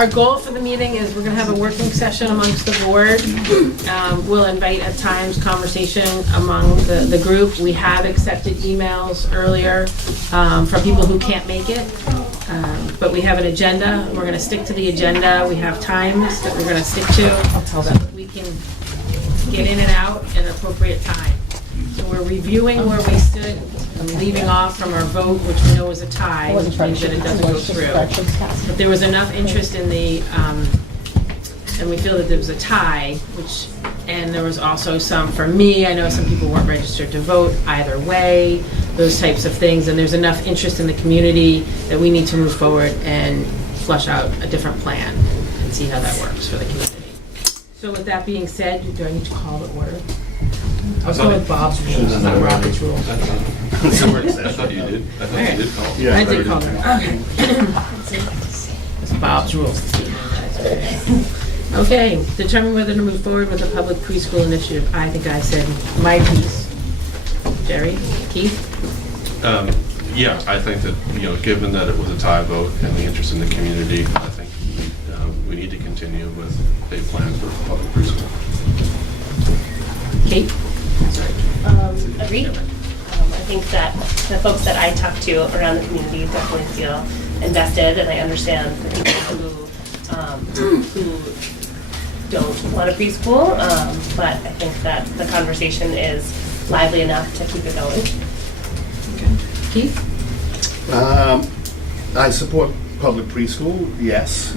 Our goal for the meeting is we're going to have a working session amongst the board. We'll invite at times conversation among the group. We have accepted emails earlier from people who can't make it, but we have an agenda. We're going to stick to the agenda. We have times that we're going to stick to so that we can get in and out at an appropriate time. So we're reviewing where we stood, leaving off from our vote, which we know was a tie, which means that it doesn't go through. But there was enough interest in the, and we feel that there was a tie, and there was also some, for me, I know some people weren't registered to vote either way, those types of things, and there's enough interest in the community that we need to move forward and flush out a different plan and see how that works for the community. So with that being said, do I need to call the order? I'll go with Bob's rules, not Robert's rules. I thought you did. I thought you did call. Yeah, I did call them. Okay. It's Bob's rules this evening, guys. Okay, determine whether to move forward with a public preschool initiative. I think I said my piece. Jerry? Keith? Yeah, I think that, given that it was a tie vote and the interest in the community, I think we need to continue with a plan for public preschool. Kate? Agreed. I think that the folks that I talk to around the community definitely feel invested, and I understand the people who don't want a preschool, but I think that the conversation is lively enough to keep it going. Okay. Keith? I support public preschool, yes.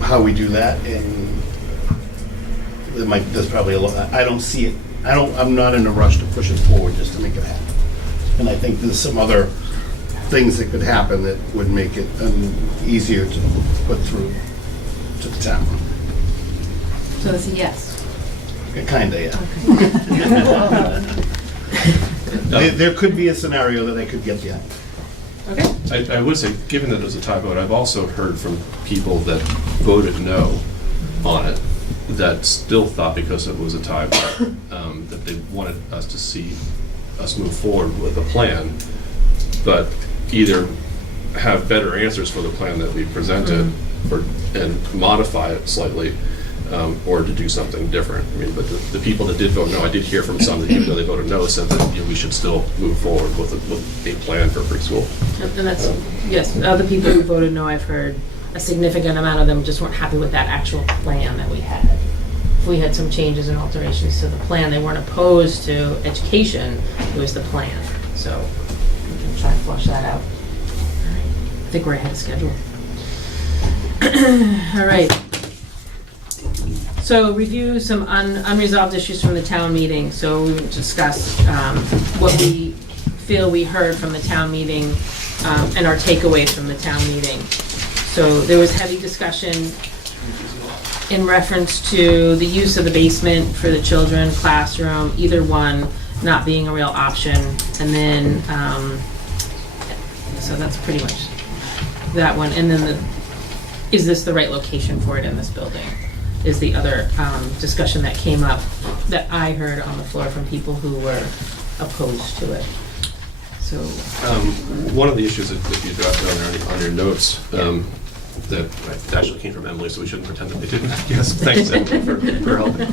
How we do that, and there's probably a lot. I don't see it. I'm not in a rush to push it forward just to make it happen. And I think there's some other things that could happen that would make it easier to put through to the town. So it's a yes. Kinda, yeah. Okay. There could be a scenario that I could get the Okay. I would say, given that it was a tie vote, I've also heard from people that voted no on it that still thought, because it was a tie vote, that they wanted us to see us move forward with a plan, but either have better answers for the plan that we presented, and modify it slightly, or to do something different. I mean, but the people that did vote no, I did hear from some that even though they voted no, said that we should still move forward with a plan for preschool. And that's, yes, other people who voted no, I've heard a significant amount of them just weren't happy with that actual plan that we had. If we had some changes and alterations to the plan, they weren't opposed to education, it was the plan. So we can try to flush that out. I think we're ahead of schedule. All right. So review some unresolved issues from the town meeting. So we discussed what we feel we heard from the town meeting and our takeaways from the town meeting. So there was heavy discussion in reference to the use of the basement for the children, classroom, either one not being a real option. And then, so that's pretty much that one. And then is this the right location for it in this building? Is the other discussion that came up that I heard on the floor from people who were opposed to it. So one of the issues that you dropped on your notes, that actually came from Emily, so we shouldn't pretend that they didn't. Yes, thanks, Emily, for helping.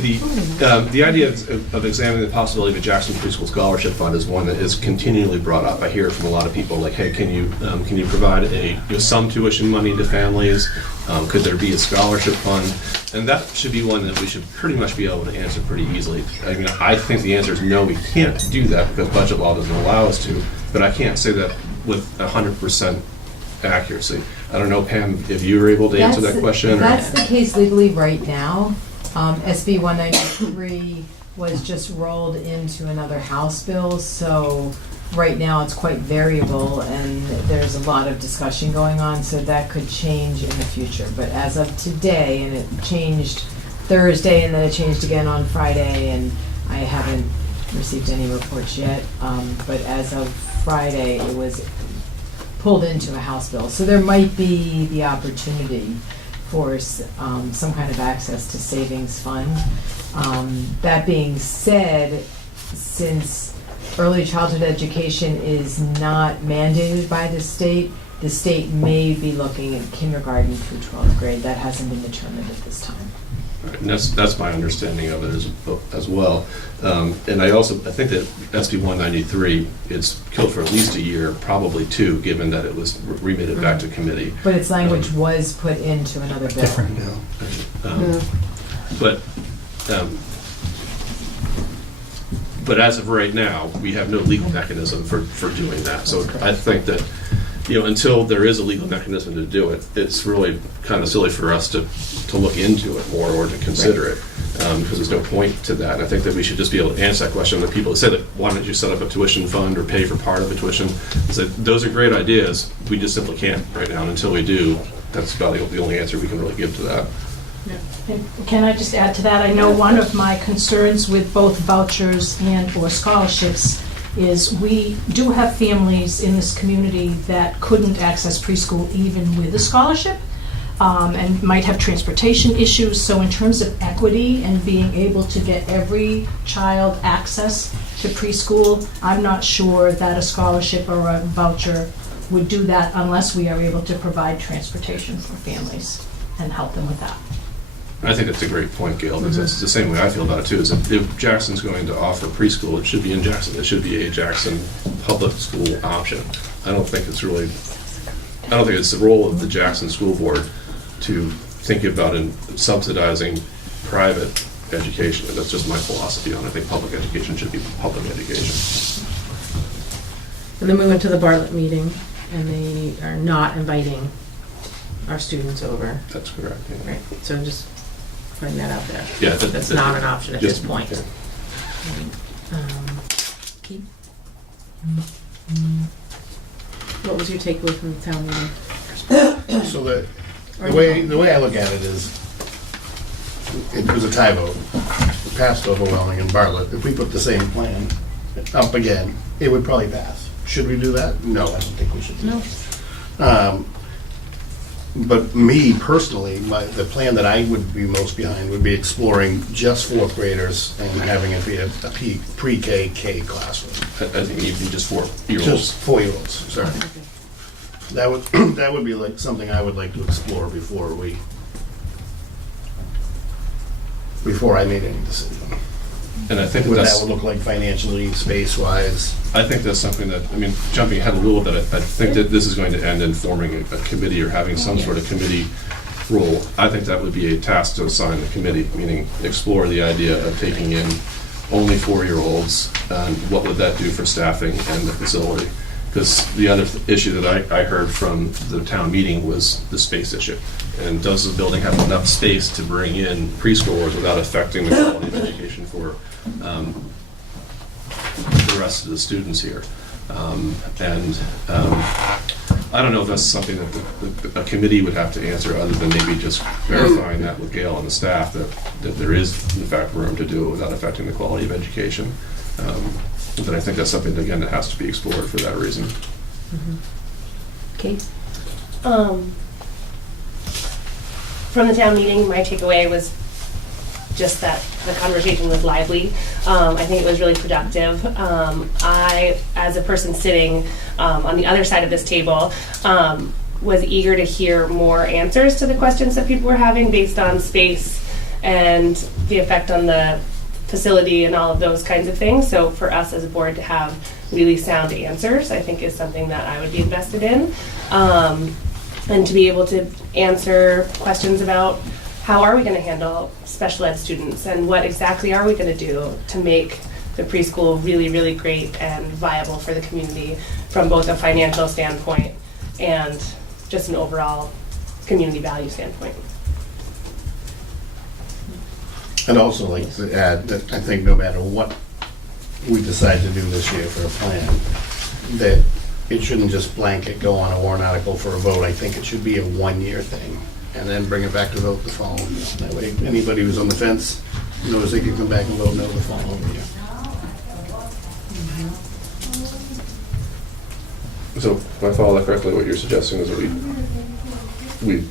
The idea of examining the possibility of a Jackson Preschool Scholarship Fund is one that is continually brought up. I hear from a lot of people like, hey, can you provide some tuition money to families? Could there be a scholarship fund? And that should be one that we should pretty much be able to answer pretty easily. I mean, I think the answer is no, we can't do that because budget law doesn't allow us to, but I can't say that with 100% accuracy. I don't know, Pam, if you were able to answer that question? That's the case legally right now. SB 193 was just rolled into another House bill, so right now it's quite variable and there's a lot of discussion going on, so that could change in the future. But as of today, and it changed Thursday and then it changed again on Friday, and I haven't received any reports yet, but as of Friday it was pulled into a House bill. So there might be the opportunity for some kind of access to savings fund. That being said, since early childhood education is not mandated by the state. The state may be looking at kindergarten through 12th grade. That hasn't been determined at this time. Right, and that's my understanding of it as well. And I think that SB 193 is killed for at least a year, probably two, given that it was remitted back to committee. But its language was put into another bill. Different bill. But as of right now, we have no legal mechanism for doing that. So I think that, until there is a legal mechanism to do it, it's really kind of silly for us to look into it more or to consider it, because there's no point to that. And I think that we should just be able to answer that question. The people that say that, why don't you set up a tuition fund or pay for part of a tuition? Is that those are great ideas. We just simply can't right now. And until we do, that's about the only answer we can really give to that. And can I just add to that? I know one of my concerns with both vouchers and/or scholarships is we do have families in this community that couldn't access preschool even with a scholarship, and might have transportation issues. So in terms of equity and being able to get every child access to preschool, I'm not sure that a scholarship or a voucher would do that unless we are able to provide transportation for families and help them with that. I think that's a great point, Gail, because it's the same way I feel about it too, is that if Jackson's going to offer preschool, it should be in Jackson. It should be a Jackson public school option. I don't think it's the role of the Jackson School Board to think about subsidizing private education. And that's just my philosophy on it. I think public education should be public education. And then we went to the Bartlett meeting, and they are not inviting our students over. That's correct. Yeah. Right, so just putting that out there. Yeah, That's not an option at this point. Yeah. Keith? What was your takeaway from the town meeting? So the way I look at it is, it was a tie vote. It passed overwhelming in Bartlett. If we put the same plan up again, it would probably pass. Should we do that? No, I don't think we should do that. But me personally, the plan that I would be most behind would be exploring just fourth graders and having it be a pre-K classroom. I think even just 4-year-olds. Just 4-year-olds, sorry. That would be like something I would like to explore before I made any decision. And I think What that that's would look like financially, space-wise. I think that's something that, jumping ahead a little bit, I think that this is going to end in forming a committee or having some sort of committee role. I think that would be a task to assign the committee, meaning explore the idea of taking in only 4-year-olds, and what would that do for staffing and the facility? Because the other issue that I heard from the town meeting was the space issue. And does the building have enough space to bring in preschoolers without affecting the quality of education for the rest of the students here? I don't know if that's something that a committee would have to answer, other than maybe just verifying that with Gail and the staff, that there is in fact room to do it without affecting the quality of education. But I think that's something, again, that has to be explored for that reason. Kate? From the town meeting, my takeaway was just that the conversation was lively. I think it was really productive. I, as a person sitting on the other side of this table, was eager to hear more answers to the questions that people were having based on space and the effect on the facility and all of those kinds of things. So for us as a board to have really sound answers, I think is something that I would be invested in. And to be able to answer questions about how are we going to handle special ed students and what exactly are we going to do to make the preschool really, really great and viable for the community from both a financial standpoint and just an overall community value standpoint. I'd also like to add that I think no matter what we decide to do this year for a plan, that it shouldn't just blanket go on a warrant article for a vote. I think it should be a one-year thing, and then bring it back to vote the following year. That way, anybody who's on the fence knows they can come back and vote no the following year. So if I follow that correctly, what you're suggesting is that we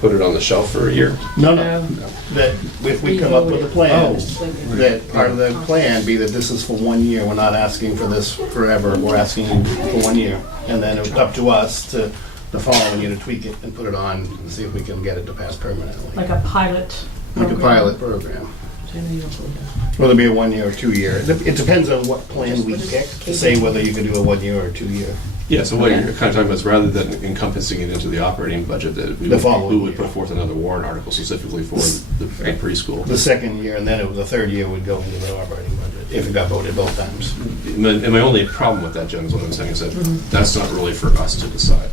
put it on the shelf for a year? No, No. that if we come up with a plan, Oh. that part of the plan be that this is for 1 year, we're not asking for this forever, we're asking for 1 year. And then it's up to us to, the following year, to tweak it and put it on and see if we can get it to pass permanently. Like a pilot Like a program. pilot program. Whether it be a 1 year or 2 year. It depends on what plan we pick to say whether you can do a 1 year or a 2 year. Yeah, so what you're kind of talking about is rather than encompassing it into the operating budget, that we The would, following we would year. put forth another warrant article specifically for the preschool. The second year, and then the third year would go into the operating budget, if it got voted both times. And my only problem with that, Jen, is what I'm saying, is that that's not really for us to decide.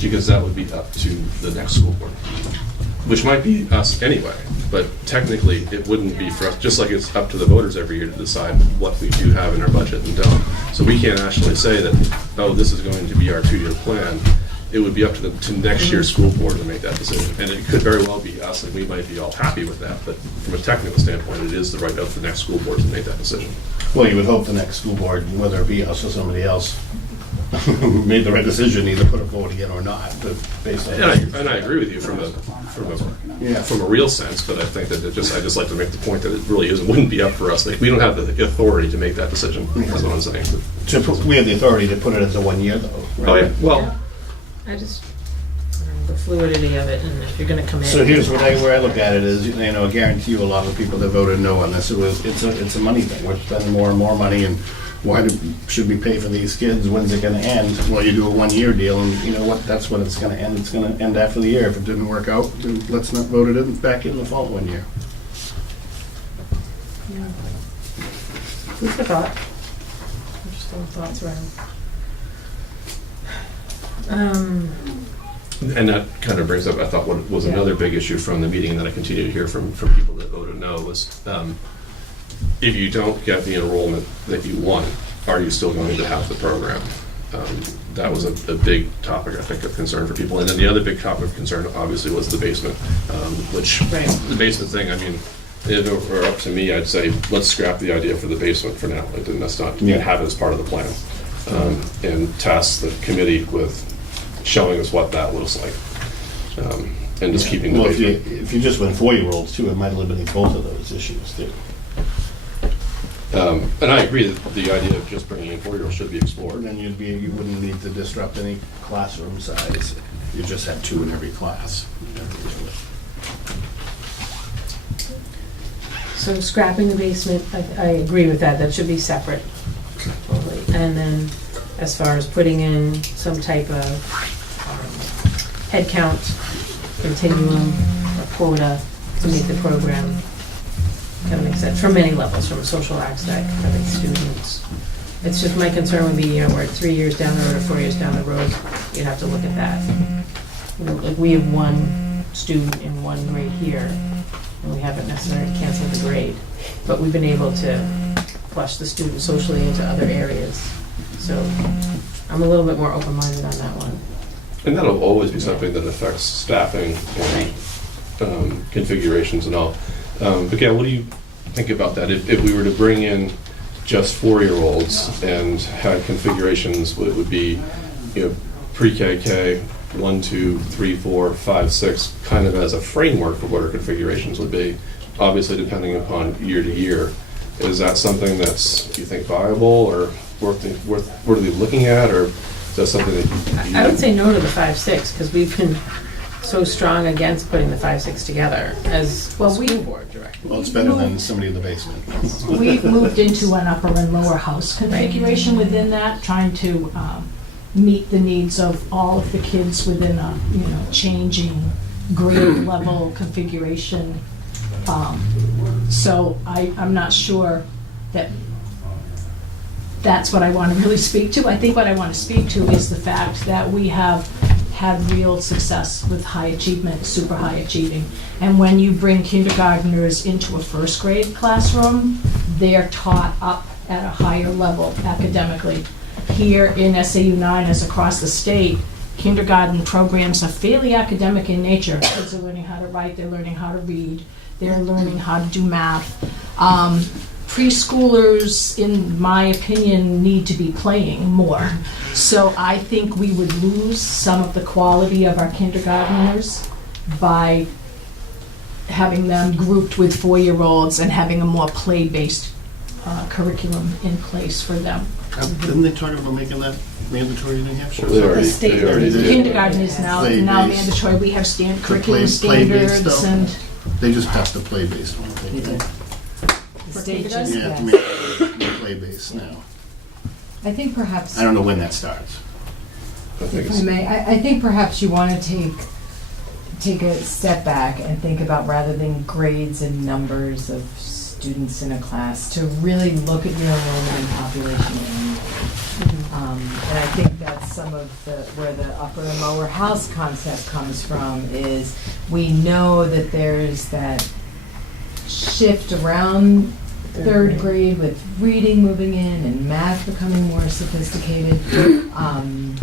Because that would be up to the next school board, which might be us anyway, but technically it wouldn't be for us, just like it's up to the voters every year to decide what we do have in our budget and don't. So we can't actually say that, oh, this is going to be our 2-year plan. It would be up to next year's school board to make that decision. And it could very well be us, and we might be all happy with that, but from a technical standpoint, it is the right of the next school board to make that decision. Well, you would hope the next school board, whether it be us or somebody else, made the right decision, either put it forward again or not, but based on. And I agree with you from Yeah. a real sense, but I think that I just like to make the point that it really wouldn't be up for us. Like, we don't have the authority to make that decision, is what I'm saying. We have the authority to put it as a 1 year though. Oh, right? yeah, well, I just, the fluidity of it, and if you're gonna come in. So here's where I look at it is, I guarantee you a lot of the people that voted no on this, it's a money thing. We're spending more and more money, and why should we pay for these kids? When's it gonna end? Well, you do a 1 year deal, and you know what, that's when it's gonna end. It's gonna end after the year. If it didn't work out, then let's not vote it back in the following year. Food for thought. Interesting thoughts around. and that kind of brings up, I thought, what was Yeah. another big issue from the meeting that I continue to hear from people that voted no was, if you don't get the enrollment that you want, are you still going to have the program? That was a big topic, I think, of concern for people. And then the other big topic of concern, obviously, was the basement, which, Right. the basement thing, I mean, if it were up to me, I'd say, let's scrap the idea for the basement for now. Let's not even have it as part of the plan. And task the committee with showing us what that looks like. And just keeping the Well, basement. if you just went 4-year-olds too, it might eliminate both of those issues too. And I agree that the idea of just bringing in 4-year-olds should be explored. Then you wouldn't need to disrupt any classroom size. You just had 2 in every class. So scrapping the basement, I agree with that, that should be separate. Totally. And then as far as putting in some type of head count, continuum, or quota to meet the program, kind of makes sense, from many levels, from a social aspect, having students. It's just, my concern would be, we're 3 years down the road or 4 years down the road, you'd have to look at that. Like, we have one student in one grade here, and we haven't necessarily canceled the grade, but we've been able to flush the student socially into other areas. So I'm a little bit more open-minded on that one. And that'll always be something that affects staffing and configurations and all. But yeah, what do you think about that? If we were to bring in just 4-year-olds and had configurations, what it would be, pre-KK, 1, 2, 3, 4, 5, 6, kind of as a framework for what our configurations would be, obviously depending upon year to year. Is that something that's, do you think, viable or worth looking at, or is that something that you I would say no to the 5-6, because we've been so strong against putting the 5-6 together as a school board director. Well, it's better than somebody in the basement. We've moved into an upper and lower house configuration within that, trying to meet the needs of all of the kids within a, changing grade level configuration. So I'm not sure that that's what I want to really speak to. I think what I want to speak to is the fact that we have had real success with high achievement, super high achieving. And when you bring kindergartners into a first grade classroom, they're taught up at a higher level academically. Here in SAU 9, as across the state, kindergarten programs are fairly academic in nature. Kids are learning how to write, they're learning how to read, they're learning how to do math. Preschoolers, in my opinion, need to be playing more. So I think we would lose some of the quality of our kindergartners by having them grouped with 4-year-olds and having a more play-based curriculum in place for them. Didn't they talk about making that mandatory in New Hampshire? They already- The state- they already did. Kindergarten is now Play-based. mandatory. We have curriculum play-based standards stuff. and. They just have to play-based one, I They think. did. The state just You have to passed. make it play-based now. I think perhaps, I don't know when that starts. I think if I it's, may, I think perhaps you want to take a step back and think about, rather than grades and numbers of students in a class, to really look at your enrollment and population. And I think that's some of where the upper and lower house concept comes from, is we know that there's that shift around third grade with reading moving in and math becoming more sophisticated, and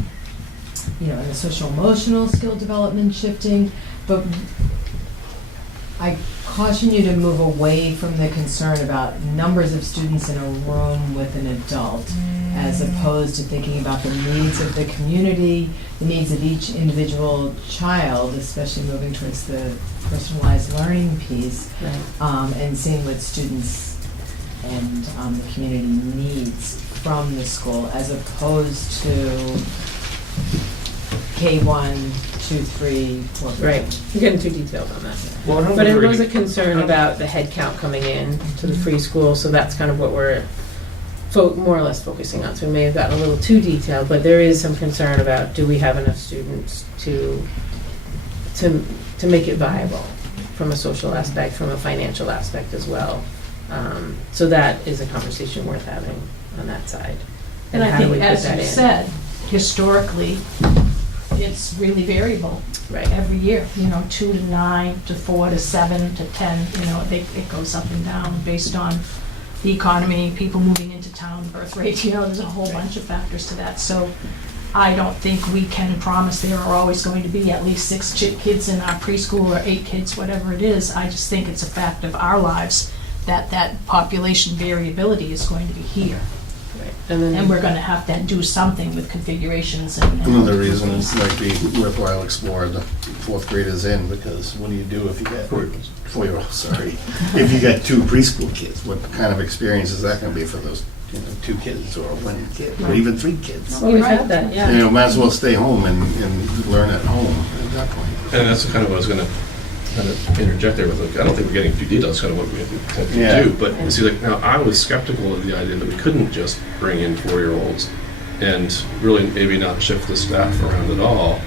the social emotional skill development shifting, but I caution you to move away from the concern about numbers of students in a room with an adult, as opposed to thinking about the needs of the community, the needs of each individual child, especially moving towards the personalized learning piece, and seeing what students and the community needs from the school, as opposed to K1, 2, 3, 4. Right, I'm getting too detailed on that. well, I don't But it agree. was a concern about the head count coming in to the preschool, so that's kind of what we're more or less focusing on. So we may have gotten a little too detailed, but there is some concern about, do we have enough students to make it viable from a social aspect, from a financial aspect as well. So that is a conversation worth having on that side. And I how do we think, put as that you in? said, historically, it's really variable Right. every year, 2 to 9, to 4 to 7 to 10, it goes up and down based on the economy, people moving into town, birth rate, there's a whole bunch of factors to that. So I don't think we can promise there are always going to be at least 6 kids in our preschool or 8 kids, whatever it is. I just think it's a fact of our lives that population variability is going to be here. Right. And then And we're gonna have to do something with configurations and. Another reason it might be worthwhile exploring the fourth graders in, because what do you do if you get 4-year-olds, sorry. If you got 2 preschool kids, what kind of experience is that gonna be for those, 2 kids or 1 kid, or even 3 kids? well, we've had that, yeah. Might as well stay home and learn at home at that point. And that's kind of what I was going to kind of interject there with, like, I don't think we're getting too detailed, it's kind of what we intend to Yeah. do. But see, like, now I was skeptical of the idea that we couldn't just bring in 4-year-olds and really maybe not shift the staff around at all,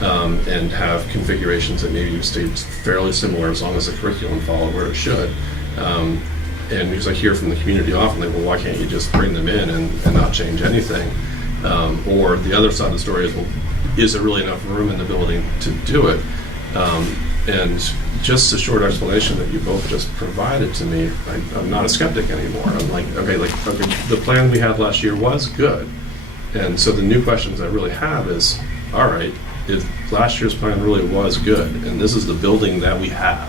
and have configurations that maybe stayed fairly similar as long as the curriculum followed where it should. And because I hear from the community often, like, well, why can't you just bring them in and not change anything? Or the other side of the story is, well, is there really enough room in the building to do it? And just a short explanation that you both just provided to me, I'm not a skeptic anymore. I'm like, okay, the plan we had last year was good. And so the new questions I really have is, all right, if last year's plan really was good, and this is the building that we have,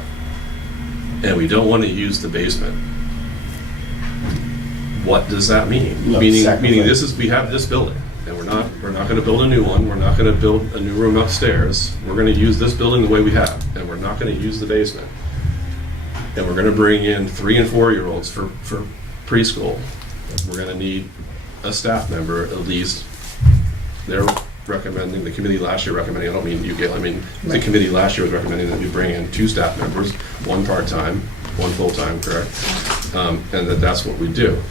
and we don't want to use the basement, what does that mean? No, Meaning sacrifice. we have this building, and we're not going to build a new one. We're not going to build a new room upstairs. We're going to use this building the way we have, and we're not going to use the basement. And we're going to bring in 3 and 4-year-olds for preschool. We're going to need a staff member at least. They're recommending, the committee last year recommending, I don't mean you, Gail, I mean the committee last year was recommending that we bring in 2 staff members, 1 part-time, 1 full-time, correct? And that's what we do.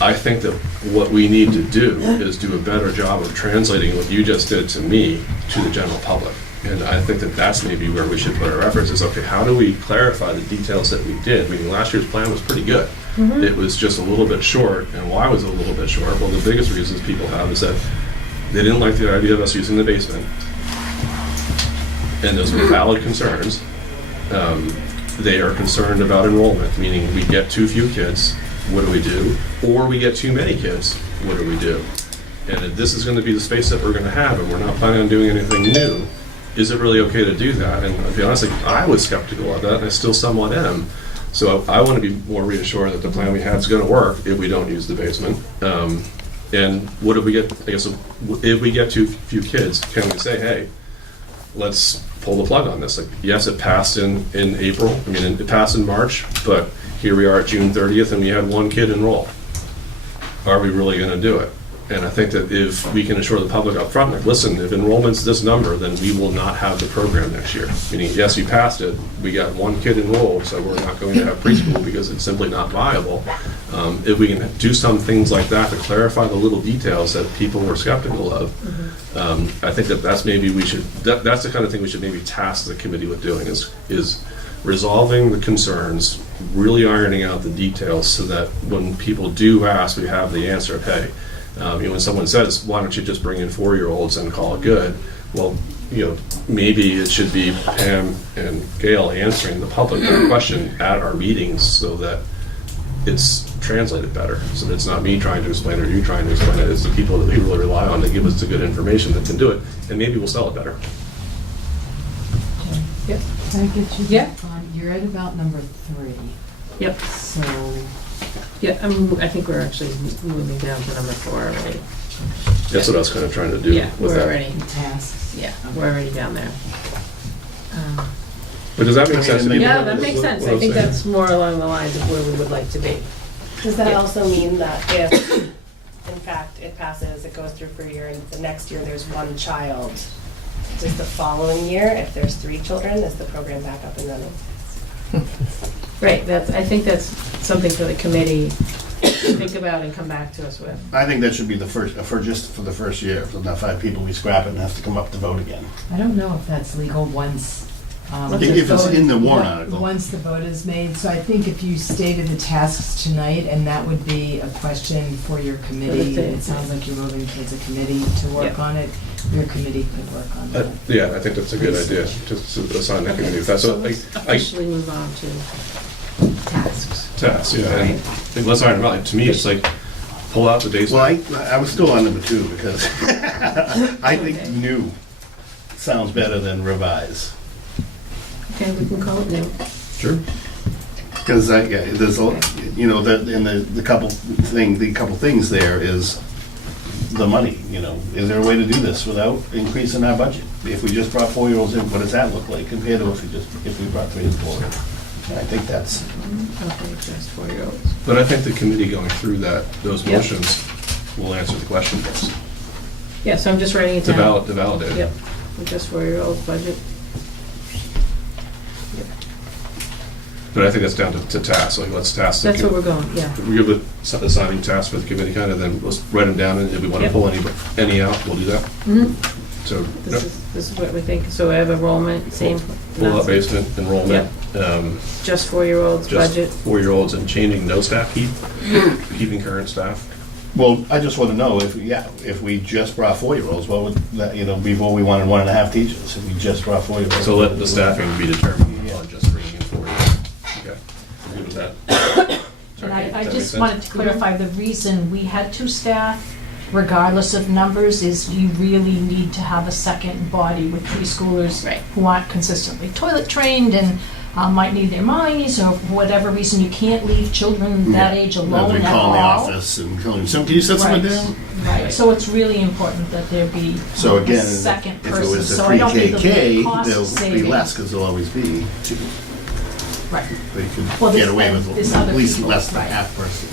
I think that what we need to do is do a better job of translating what you just did to me to the general public. And I think that that's maybe where we should put our efforts is, okay, how do we clarify the details that we did? I mean, last year's plan was pretty good. It was just a little bit short. And why was it a little bit short? Well, the biggest reasons people have is that they didn't like the idea of us using the basement. And those were valid concerns. They are concerned about enrollment, meaning we get too few kids, what do we do? Or we get too many kids, what do we do? And if this is going to be the space that we're going to have, and we're not planning on doing anything new, is it really okay to do that? And to be honest, I was skeptical of that, and I still somewhat am. So I want to be more reassured that the plan we have is going to work if we don't use the basement. And what if we get, I guess, if we get too few kids, can we say, hey, let's pull the plug on this. Like, yes, it passed in April, I mean, it passed in March, but here we are at June 30th and we had one kid enroll. Are we really gonna do it? And I think that if we can assure the public up front, like, listen, if enrollment's this number, then we will not have the program next year. Meaning, yes, you passed it, we got one kid enrolled, so we're not going to have preschool because it's simply not viable. If we can do some things like that to clarify the little details that people were skeptical of, I think that's maybe we should, that's the kind of thing we should maybe task the committee with doing, is resolving the concerns, really ironing out the details so that when people do ask, we have the answer of, hey, when someone says, why don't you just bring in 4-year-olds and call it good? Well, maybe it should be Pam and Gail answering the public question at our meetings so that it's translated better. So that it's not me trying to explain it or you trying to explain it. It's the people that we really rely on to give us the good information that can do it, and maybe we'll sell it better. Yep. Can I get you Yeah. back on? You're at about number 3. Yep. So, Yeah, I think we're actually moving down to number 4 already. That's what I was kind of trying to do Yeah, with we're that. already, tasks. yeah, we're already down there. But does that make sense to people? Yeah, that makes sense. What I I'm think saying? that's more along the lines of where we would like to be. Does that also mean that if, in fact, it passes, it goes through for a year, and the next year there's one child, does the following year, if there's 3 children, is the program back up and running? Right, I think that's something for the committee to think about and come back to us with. I think that should be the first, just for the first year. If there's not 5 people, we scrap it and have to come up to vote again. I don't know if that's legal once. If it's in the warrant article. Once the vote is made, so I think if you stated the tasks tonight, and that would be a question for your committee, For the- it sounds like you're moving towards a committee to work Yeah. on it, your committee could work on that. Yeah, I think that's a good idea, just to assign that committee. If that's So what, let's officially move on to tasks. task, yeah, and let's iron them out. To me, it's like, pull out the days. Well, I was still on number 2 because I think Okay. new sounds better than revise. Okay, we can call it new. Sure. Because there's a, the couple things there is the money. Is there a way to do this without increasing our budget? If we just brought 4-year-olds in, what does that look like compared to if we brought 3 and 4 in? And I think that's. Okay, just 4-year-olds. But I think the committee going through those Yep. motions will answer the question first, Yeah, so I'm just writing it to down. validate it. Yep, with just 4-year-olds budget. But I think that's down to task, like, let's task. That's where we're going, yeah. We give assigning tasks for the committee, kind of, then let's write them down, and if we want to Yep. pull any out, we'll do that. Mhm. So, This is what we think. So I have enrollment, same. full basement enrollment, Just 4-year-olds just budget. 4-year-olds and changing no staff, keeping current staff. Well, I just want to know if we just brought 4-year-olds, what would that, before we wanted 1.5 teachers, if we just brought 4-year-olds. So let the staffing be determined on just bringing in 4-year-olds. Okay, I'm good with that. And Sorry, I does that make just sense? wanted to clarify, the reason we had 2 staff, regardless of numbers, is you really need to have a second body with preschoolers Right. who aren't consistently toilet trained and might need their mommies, or for whatever reason, you can't leave children that age alone We at all. call in the office and tell them, so can you set someone Right. down? Right, so it's really important that there be So a again, second if it person, was a so I don't think there'll be pre-KK, a cost there'll be saving. less, because there'll always be 2. Right. They Well, could get there's- away with there's other at least people, less than right. half person.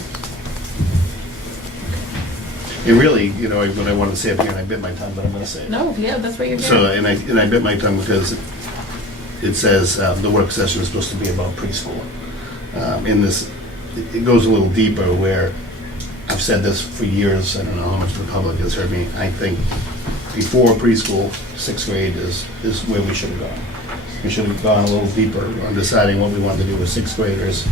It really, when I wanted to say it here, and I bit my tongue, but I'm gonna say it. No, yeah, that's what you're So, doing. and I bit my tongue because it says the work session is supposed to be about preschool. In this, it goes a little deeper where, I've said this for years, I don't know how much the public has heard me, I think before preschool, 6th grade is where we should have gone. We should have gone a little deeper on deciding what we wanted to do with 6th graders,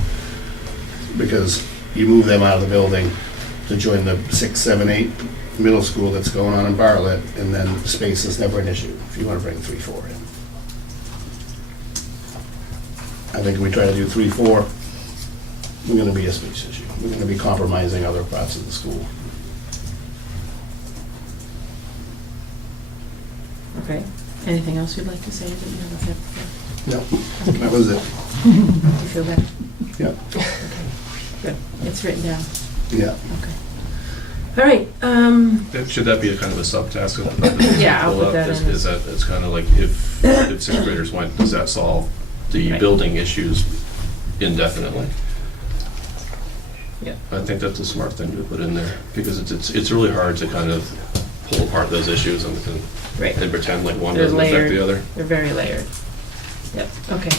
because you move them out of the building to join the 6, 7, 8 middle school that's going on in Bartlett, and then space is never an issue if you want to bring 3, 4 in. I think if we try to do 3, 4, we're going to be a space issue. We're going to be compromising other parts of the school. Okay. Anything else you'd like to say? That you haven't said before? No, that was it. Do you feel better? Yeah, Good. It's written down. yeah. Okay. All right, Should that be a kind of a subtask of the Yeah, I'll pull put up? that in. Is that, it's kind of like if sixth graders went, does that solve the Right. building issues indefinitely? Yeah. I think that's a smart thing to put in there, because it's really hard to kind of pull apart those issues and right, and pretend like one They're doesn't affect layered. the other. they're very layered. Yep, okay.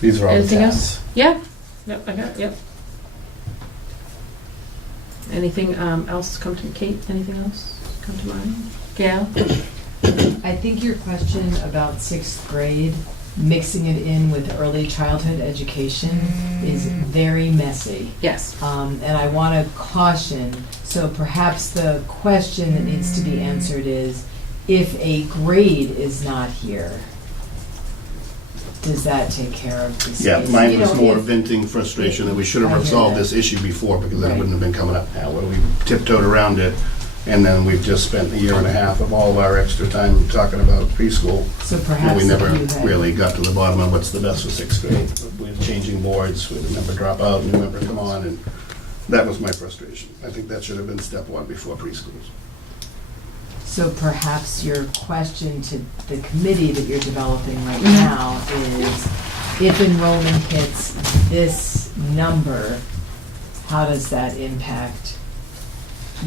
These are all the Anything else? tasks. Yeah, yep, I got, yep. Anything else come to, Kate, anything else come to mind? Gail? I think your question about sixth grade, mixing it in with early childhood education is very messy. Yes. And I want to caution, so perhaps the question that needs to be answered is, if a grade is not here, does that take care of the space? Yeah, mine You was know, more if- venting frustration that we should I have hear resolved that. this issue before, because it Right. wouldn't have been coming up now, where we tiptoed around it, and then we've just spent a year and a half of all of our extra time talking about preschool. So And perhaps we if never you had. really got to the bottom of what's the best for sixth grade. With changing boards, with a member drop out, new member come on, and that was my frustration. I think that should have been step one before preschools. So perhaps your question to the committee that you're developing right Mhm. now is, if enrollment hits this number, how does that impact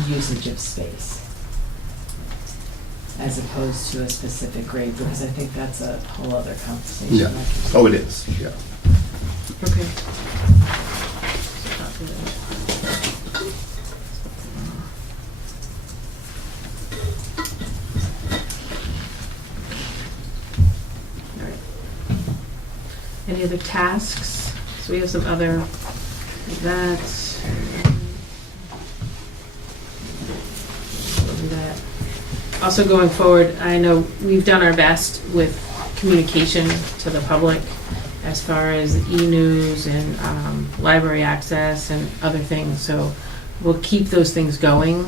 usage of space? As opposed to a specific grade, because I think that's a whole other conversation. Yeah. Oh, it is, yeah. Okay. All right. Any other tasks? So we have some other, that. We'll do that. Also going forward, I know we've done our best with communication to the public as far as e-news and library access and other things, so we'll keep those things going.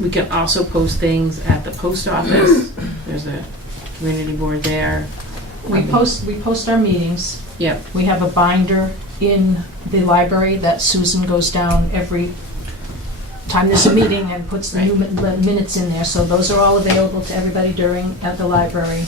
We can also post things at the post office. There's a community board there. We post our meetings. Yep, We have a binder in the library that Susan goes down every time there's a meeting and puts the new minutes in there. So those are all available to everybody at the library.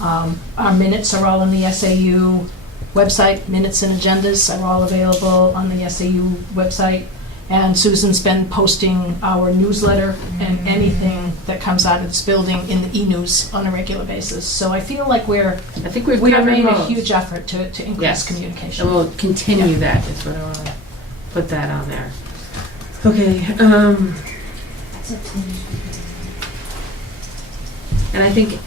Our minutes are all on the SAU website. Minutes and agendas are all available on the SAU website. And Susan's been posting our newsletter and anything that comes out of this building in the e-news on a regular basis. So I feel like I think we've we are covered making a most. huge effort to increase Yes. communication. And we'll continue that, is what I want to put that on there. Okay, and I think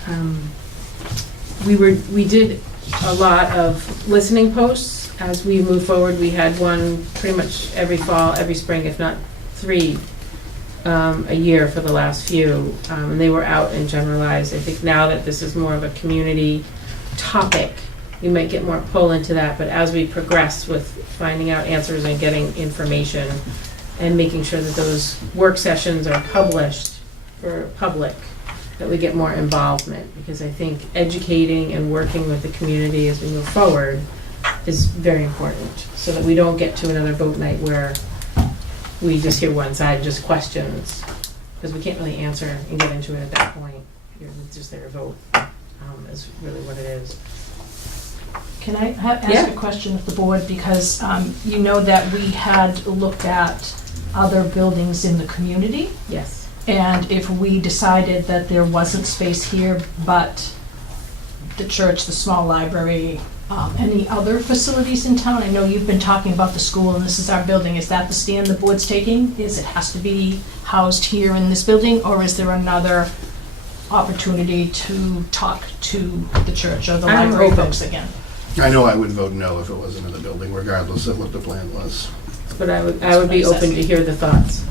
we did a lot of listening posts as we move forward. We had one pretty much every fall, every spring, if not 3 a year for the last few, and they were out and generalized. I think now that this is more of a community topic, we might get more pull into that, but as we progress with finding out answers and getting information and making sure that those work sessions are published for public, that we get more involvement, because I think educating and working with the community as we move forward is very important, so that we don't get to another vote night where we just hear one side, just questions, because we can't really answer and get into it at that point. It's just their vote is really what it is. Can I ask Yeah. a question of the board? Because you know that we had looked at other buildings in the community, Yes. and if we decided that there wasn't space here, but the church, the small library, any other facilities in town? I know you've been talking about the school, and this is our building. Is that the stand the board's taking? Is it has to be housed here in this building, or is there another opportunity to talk to the church or the I'm library open. folks again? I know I would vote no if it wasn't in the building, regardless of what the plan was. But I would be open to hear the thoughts.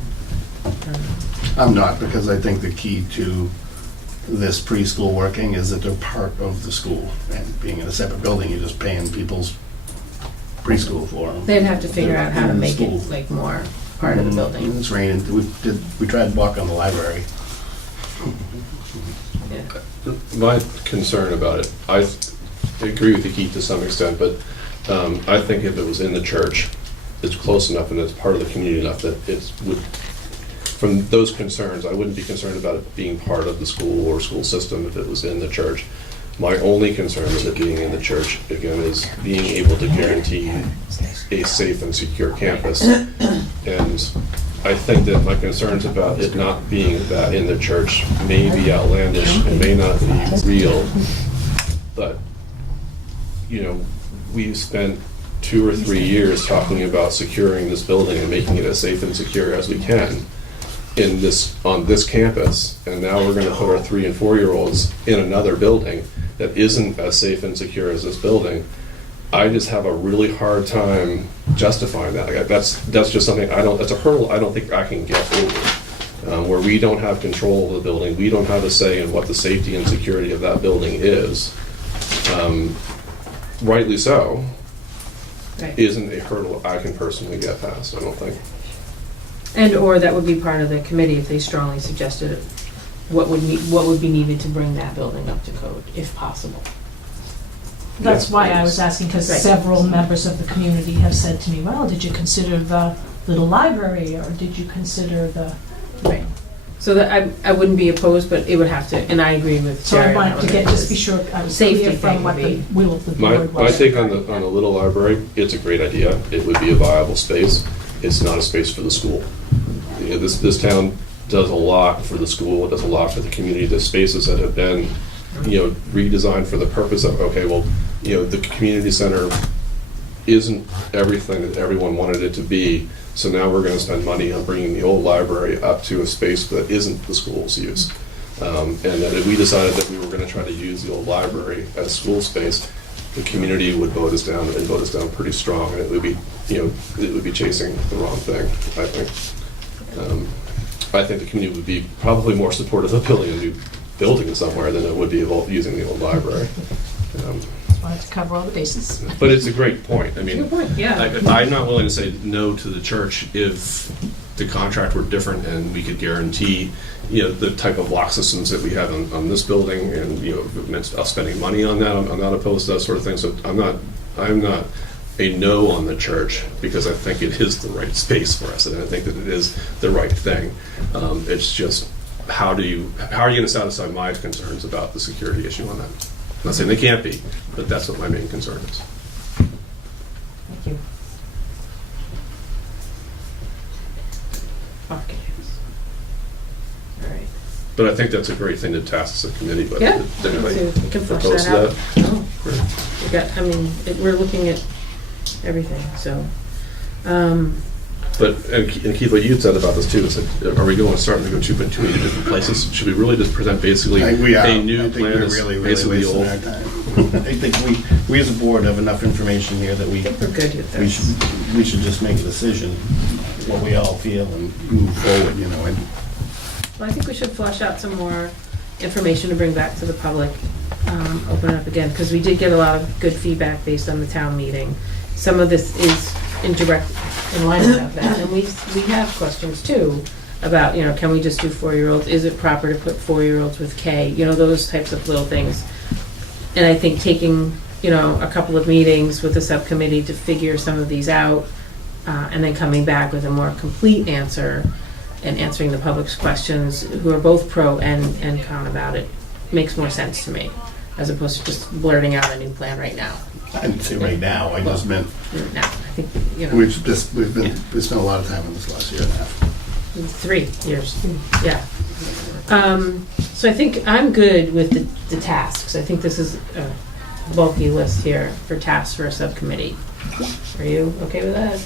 I'm not, because I think the key to this preschool working is that they're part of the school. And being in a separate building, you're just paying people's preschool for them. They'd have to figure out how to make School. it like more part of the building. It's raining, we tried to walk on the library. Yeah. My concern about it, I agree with you, Keith, to some extent, but I think if it was in the church, it's close enough and it's part of the community enough that it would, from those concerns, I wouldn't be concerned about it being part of the school or school system if it was in the church. My only concern with it being in the church, again, is being able to guarantee a safe and secure campus. And I think that my concerns about it not being that in the church may be outlandish and may not be real, but, you know, we've spent 2 or 3 years talking about securing this building and making it as safe and secure as we can on this campus, and now we're going to put our 3 and 4-year-olds in another building that isn't as safe and secure as this building. I just have a really hard time justifying that. Like, that's just something that's a hurdle I don't think I can get over. Where we don't have control of the building, we don't have a say in what the safety and security of that building is. Rightly so, Right. isn't a hurdle I can personally get past, I don't think. And/or that would be part of the committee if they strongly suggested it. What would be needed to bring that building up to code, if possible? That's Yeah. why I was asking, because Right. several members of the community have said to me, well, did you consider the little library, or did you consider the... Right. So that I wouldn't be opposed, but it would have to, and I agree with So I Jerry. wanted to get, just be sure I was clear Safety from thing what would the be- will of the My board was. take on the little library, it's a great idea. It would be a viable space. It's not a space for the school. You know, this town does a lot for the school, it does a lot for the community. The spaces that have been, you know, redesigned for the purpose of, okay, well, you know, the community center isn't everything that everyone wanted it to be. So now we're gonna spend money on bringing the old library up to a space that isn't the school's use. And that if we decided that we were gonna try to use the old library as school space, the community would vote us down and vote us down pretty strong, and it would be, you know, it would be chasing the wrong thing, I think. I think the community would be probably more supportive of building a new building somewhere than it would be of using the old library. Wanted to cover all the bases. But it's a great point. I mean, Good point, yeah. I'm not willing to say no to the church if the contract were different and we could guarantee, you know, the type of lock systems that we have on this building, and, you know, us spending money on that. I'm not opposed to that sort of thing. So I'm not a no on the church, because I think it is the right space for us, and I think that it is the right thing. It's just, how are you going to satisfy my concerns about the security issue on that? I'm not saying they can't be, but that's what my main concern is. Thank you. Okay. All right. But I think that's a great thing to task as a committee, but Yeah, does anybody we can flush propose that to out. No. We got, I mean, we're looking at everything, so. But, and Keith, what you said about this too, is that, are we starting to go too many different places? Should we really just present basically We are. a new I think plan we're that's really basically wasting old? our time. I think we as a board have enough information here that I think we're good with we this. should just make a decision, what we all feel, and move forward, you know, and Well, I think we should flush out some more information to bring back to the public, open it up again, because we did get a lot of good feedback based on the town meeting. Some of this is in line with that, and we have questions too about, you know, can we just do 4-year-olds? Is it proper to put 4-year-olds with K? You know, those types of little things. And I think taking, you know, a couple of meetings with the subcommittee to figure some of these out, and then coming back with a more complete answer and answering the public's questions, who are both pro and con about it, makes more sense to me, as opposed to just blurting out a new plan right now. I didn't say right now, I just meant, Now, I think, you know, we've spent a lot of time on this last year and a half. 3 years, yeah. So I think I'm good with the tasks. I think this is a bulky list here for tasks for a subcommittee. Are you okay with that?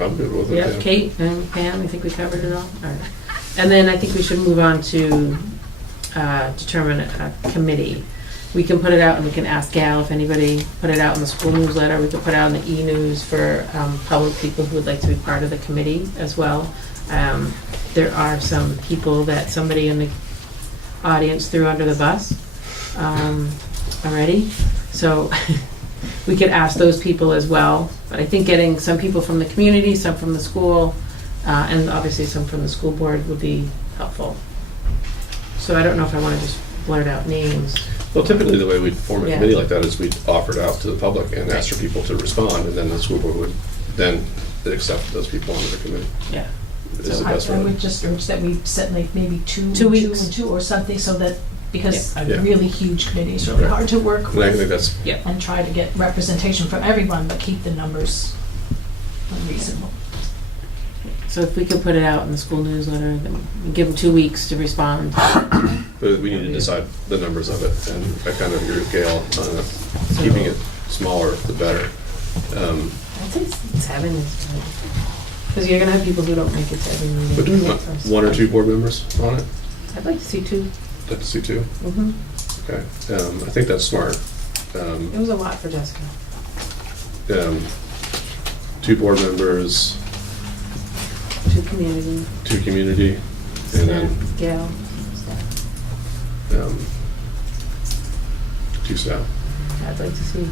I'm good with it. Yeah, Kate and Pam, I think we covered it all. All right. And then I think we should move on to determine a committee. We can put it out, and we can ask Gal if anybody put it out in the school newsletter. We could put it out in the e-news for public people who would like to be part of the committee as well. There are some people that somebody in the audience threw under the bus already. So we could ask those people as well. But I think getting some people from the community, some from the school, and obviously some from the school board would be helpful. So I don't know if I want to just blurt out names. Well, typically the way we form a Yeah. committee like that is we offer it out to the public and ask for people to respond, and then the school board would then accept those people onto the committee. Yeah. Is the I best I way. would just urge that we set like maybe two 2 weeks. and two or something, so that, because a Yeah. really huge committee is really Okay. hard to work And I think with that's, and try to get representation from everyone, but keep the numbers reasonable. So if we could put it out in the school newsletter, then we give them 2 weeks to respond. but we need to decide the numbers of it, and I kind of agree with Gail on keeping it smaller, the better. I'd say 7 is good. Because you're gonna have people who don't make it to every meeting. But do we want 1 or 2 board members on it? I'd like to see 2. Like to see 2? Mm-hmm. Okay, I think that's smart. It was a lot for Jessica. 2 board members, 2 community, 2 community, and then staff, Gail, staff. 2 staff. I'd like to see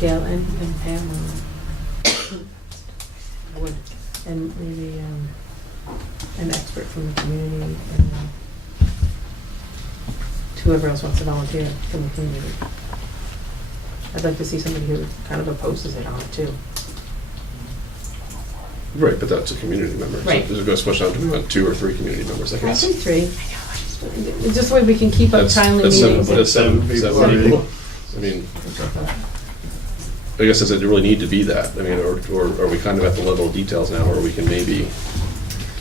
Gail and Pam on it. I would, and maybe an expert from the community, and whoever else wants to volunteer from the community. I'd like to see somebody who kind of opposes it on it too. Right, but that's a community member. Right. So there's a good question on, do we want 2 or 3 community members, I I guess. say 3. It's just the way we can keep up timely That's meetings. That's 7 people people. already. I mean, I guess does it really need to be that? I mean, or are we kind of at the level of details now where we can maybe,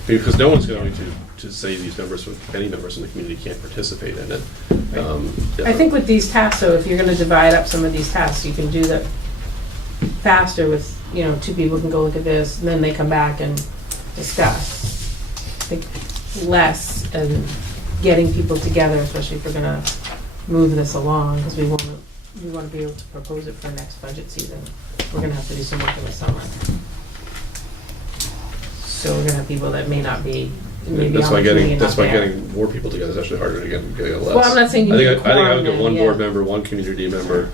because no one's going to say these members, any members in the community can't participate in it. I think with these tasks, though, if you're gonna divide up some of these tasks, you can do that faster with, 2 people can go look at this, and then they come back and discuss. I think less and getting people together, especially if we're gonna move this along, because we wanna be able to propose it for next budget season. We're gonna have to do some work in the summer. So we're gonna have people that may not be, maybe That's why opportunity that's not why there. getting more people together is actually harder to get less. Well, I'm not saying you need a I think I quorum would get then, 1 yeah. board member, 1 community member,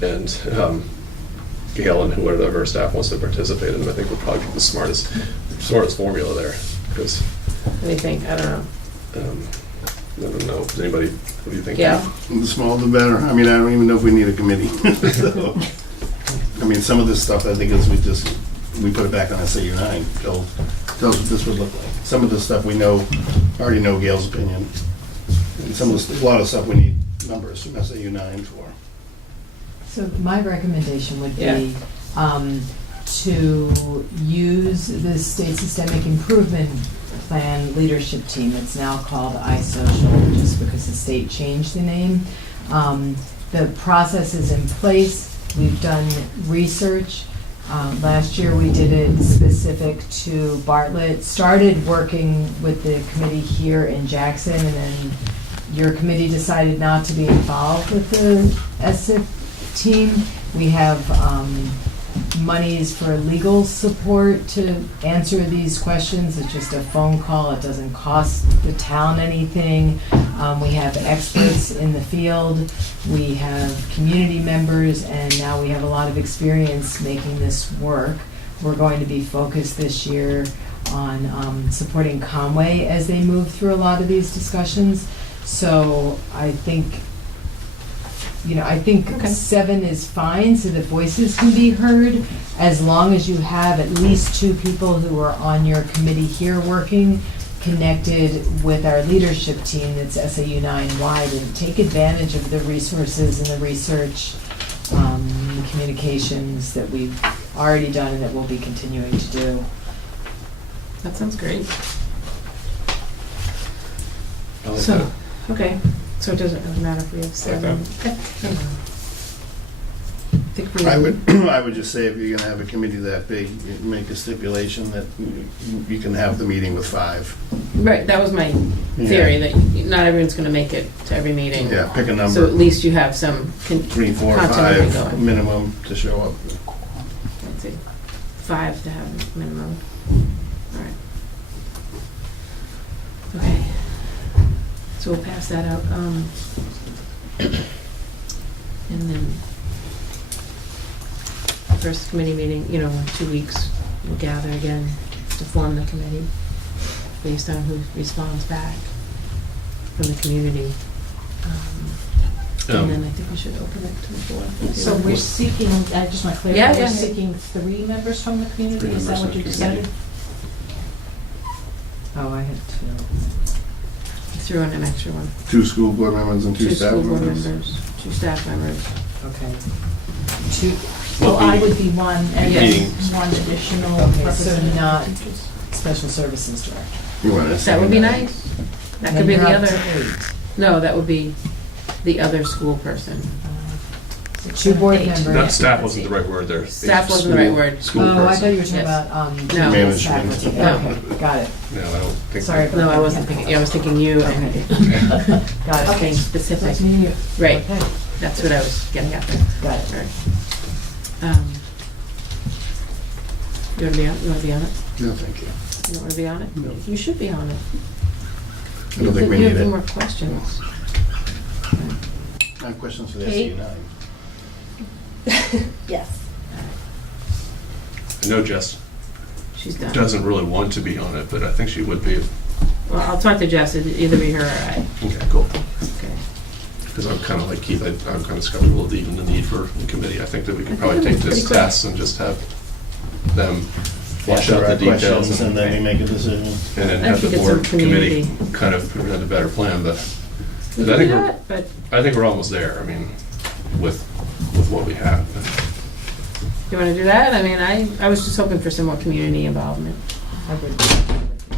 and Gail and whoever her staff wants to participate in. I think would probably be the smartest formula there. Because What do you think? I don't know. I don't know. Does anybody? What do you think? Yeah. The smaller the better. I mean, I don't even know if we need a committee. So, I mean, some of this stuff, I think, is we put it back on SAU 9. Tells what this would look like. Some of the stuff we already know Gail's opinion. And a lot of stuff we need numbers from SAU 9 for. So my recommendation would Yeah. be to use the State Systemic Improvement Plan leadership team. It's now called iSocial, just because the state changed the name. The process is in place. We've done research. Last year, we did it specific to Bartlett. Started working with the committee here in Jackson, and then your committee decided not to be involved with the SIP team. We have monies for legal support to answer these questions. It's just a phone call. It doesn't cost the town anything. We have experts in the field. We have community members, and now we have a lot of experience making this work. We're going to be focused this year on supporting Conway as they move through a lot of these discussions. So I think Okay. 7 is fine, so that voices can be heard, as long as you have at least 2 people who are on your committee here working, connected with our leadership team that's SAU 9-wide, and take advantage of the resources and the research, the communications that we've already done and that we'll be continuing to do. That sounds great. I like So, that. okay, so it doesn't really matter if we have 7. Okay. I think we- I would just say, if you're gonna have a committee that big, you make a stipulation that you can have the meeting with 5. Right, that was my theory, that not everyone's gonna make it to every meeting. Yeah, pick a So at number, least you have some, 3, 4, continuity 5 going. minimum to show up. let's see, 5 to have minimum. All right. Okay. So we'll pass that out. And then first committee meeting, in 2 weeks, we'll gather again to form the committee based on who responds back from the community. And then I think we should open it to the floor. So we're seeking, I just want to clarify, Yeah, we're yeah. seeking 3 members from the community, 3 is that members what from you the decided? Oh, I had two. Threw in an extra one. 2 school board members and 2 Two staff school board members. members, 2 staff members. Okay. Two, Well, I would be one, and then Meetings. one additional Okay, so representative not- of teachers. special services director. You want to That would be nice. That could be the other, Then no, that would be the other school person. Two board 8. members. Not staff wasn't the right word there. Staff wasn't the right word. School Oh, I person. thought you were talking Yes. about, No. Management. faculty. No. Okay, got it. No, I don't think. Sorry about that. No, I wasn't thinking, yeah, I was thinking you and Got it. being specific. Nice meeting you. Right, Okay, that's what I was getting at there. got it. Right. You wanna be on, you wanna be on it? No, thank you. You don't wanna be on it? No. You should be on it. I don't think we You need have it. more questions. I have questions for the Kate? SU9. Yes. I know Jess She's done. doesn't really want to be on it, but I think she would be. Well, I'll talk to Jess, it'd either be her or I. Okay, cool. Okay. Because I'm kind of like Keith, I'm kind of skeptical of even the need for a committee. I think that we can probably take this Pretty quick. test and just have them flush Answer out the our details questions and then we make a decision. and then I have the think it's a board committee community. kind of present a better plan, but We I can think do we're, that, but I think we're almost there, I mean, with what we have. you wanna do that? I mean, I was just hoping for some more community involvement. I would.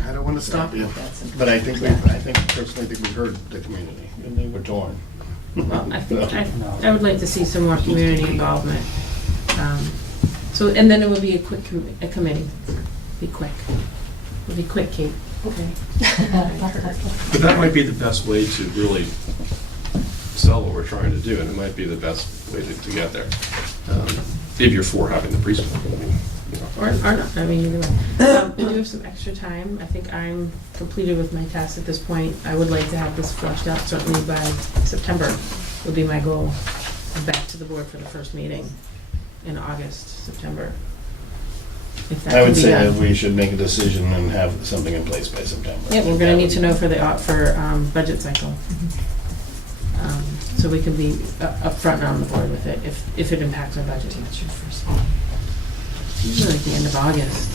I don't want to stop you, That's but I think, personally think we heard the community and they were torn. Well, I think, I would like to see some more community involvement. So, and then it would be a quick, a committee. Be quick. It'll be quick, Kate. Okay. But that might be the best way to really sell what we're trying to do, and it might be the best way to get there. If you're for having the preschool, I mean, you know. Or not, I mean, either way. We do have some extra time. I think I'm completed with my tasks at this point. I would like to have this flushed out certainly by September would be my goal. Back to the board for the first meeting in August, September. If that I can would be say done. that we should make a decision and have something in place by September. Yeah, we're gonna need to know for the, budget cycle. So we can be upfront and on the board with it if it impacts our budget. Usually at the end of August.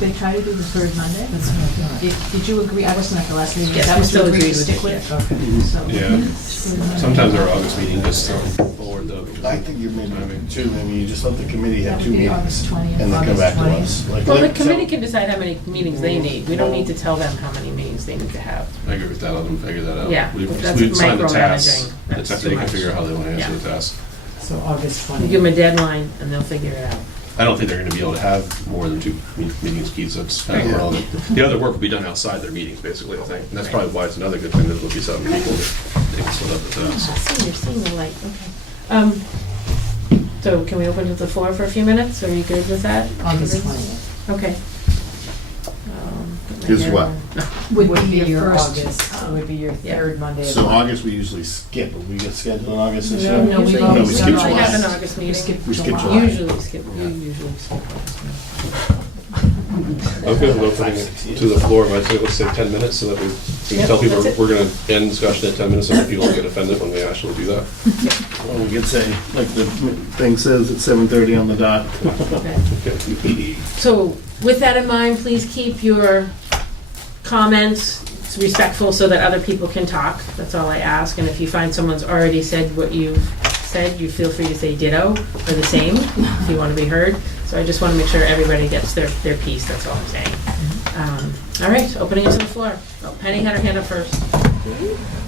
They try to do the third Monday? That's what I thought. Did you agree, I wasn't at the last meeting, Yes, that we was still what you agreed agreed to with it, stick with? Okay. So- Yeah. Sometimes our August meeting just forward the. I think you maybe maybe you just let the committee That have would 2 be meetings. August 20th. And then come back to us. Like- Well, the like, committee so- can decide how many meetings they need. We don't need to tell them how many meetings they need to have. I agree with that, let them figure that out. Yeah, We've that's signed the tasks. micromanaging. That's It's up to too they can much. figure out how they want to answer Yeah. the task. So August You 20th. give them a deadline and they'll figure it out. I don't think they're gonna be able to have more than 2 meetings, Keith, so it's kind of Yeah. irrelevant. The other work will be done outside their meetings, basically, I think. And that's probably why it's another good thing that there'll be 7 people that they can split up the task. You're seeing the light, okay. So can we open to the floor for a few minutes? Are you good with that? August 20th. Okay. Put my Is hair what? on. Would be your first, August, it would be your Yeah. third Monday. of So August. August, we usually skip. Will we get scheduled in August this year? No, No, we've usually, always we skipped usually July. have an August We meeting. skipped We skipped July. July. Usually skip, you usually skip August meeting. Okay, we'll open it to the floor, I'd say, let's say 10 minutes, so that we can Yep, tell people that's it. we're gonna end discussion at 10 minutes, so that people don't get offended when we actually do that. Well, we could say, like the thing says, at 7:30 on the dot. Okay. So with that in mind, please keep your comments respectful so that other people can talk. That's all I ask. And if you find someone's already said what you've said, you feel free to say ditto or the same if you want to be heard. So I just want to make sure everybody gets their piece. That's all I'm saying. All right, opening it to the floor. Oh, Penny had her hand up first.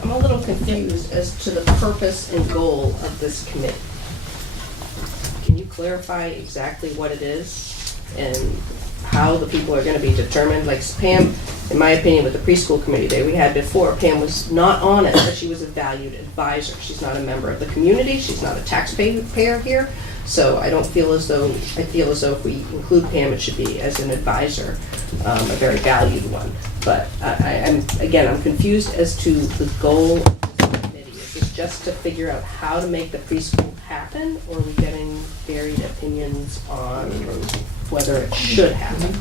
I'm a little confused as to the purpose and goal of this committee. Can you clarify exactly what it is and how the people are going to be determined? Like Pam, in my opinion, with the preschool committee that we had before, Pam was not on it, but she was a valued advisor. She's not a member of the community. She's not a taxpayer here. So I feel as though if we include Pam, it should be as an advisor, a very valued one. But I'm confused as to the goal of the committee. Is it just to figure out how to make the preschool happen, or are we getting varied opinions on whether it should happen?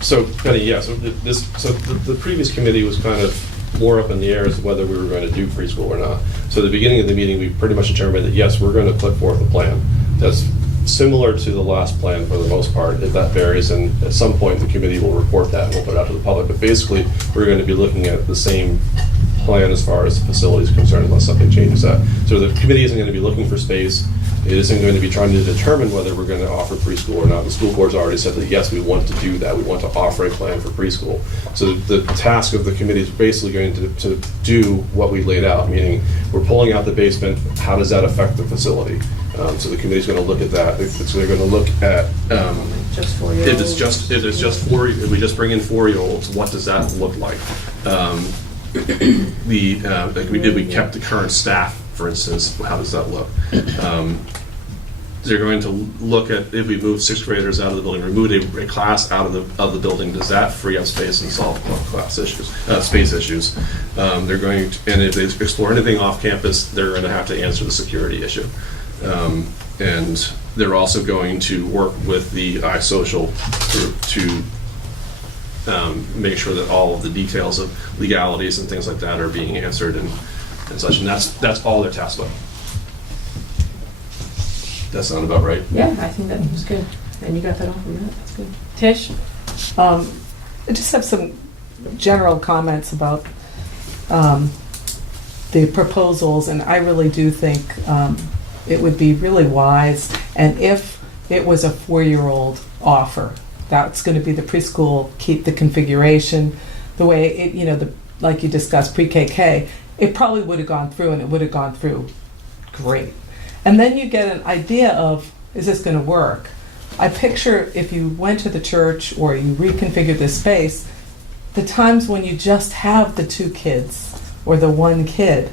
So Penny, yeah, so the previous committee was kind of more up in the air as to whether we were going to do preschool or not. So at the beginning of the meeting, we pretty much determined that, yes, we're going to put forth a plan that's similar to the last plan for the most part. If that varies, and at some point, the committee will report that and we'll put it out to the public. But basically, we're going to be looking at the same plan as far as the facility is concerned, unless something changes that. So the committee isn't going to be looking for space. It isn't going to be trying to determine whether we're going to offer preschool or not. The school board's already said that, yes, we want to do that. We want to offer a plan for preschool. So the task of the committee is basically going to do what we laid out, meaning we're pulling out the basement. How does that affect the facility? So the committee's going to look at that. They're going to look at Just 4-year-olds. if we just bring in 4-year-olds, what does that look like? Like we kept the current staff, for instance. How does that look? They're going to look at, if we move 6th graders out of the building, remove a class out of the building, does that free up space and solve space issues? They're going to, and if they explore anything off campus, they're going to have to answer the security issue. And they're also going to work with the iSocial group to make sure that all of the details of legalities and things like that are being answered and such. And that's all they're tasked with. That sound about right? Yeah, I think that was good. And you got that all from that, that's good. Tish? I just have some general comments about the proposals, and I really do think it would be really wise, and if it was a 4-year-old offer, that's going to be the preschool, keep the configuration, the way it, like you discussed, pre-KK, it probably would have gone through, and it would have gone through great. And then you get an idea of, is this going to work? I picture if you went to the church or you reconfigured this space, the times when you just have the 2 kids or the 1 kid,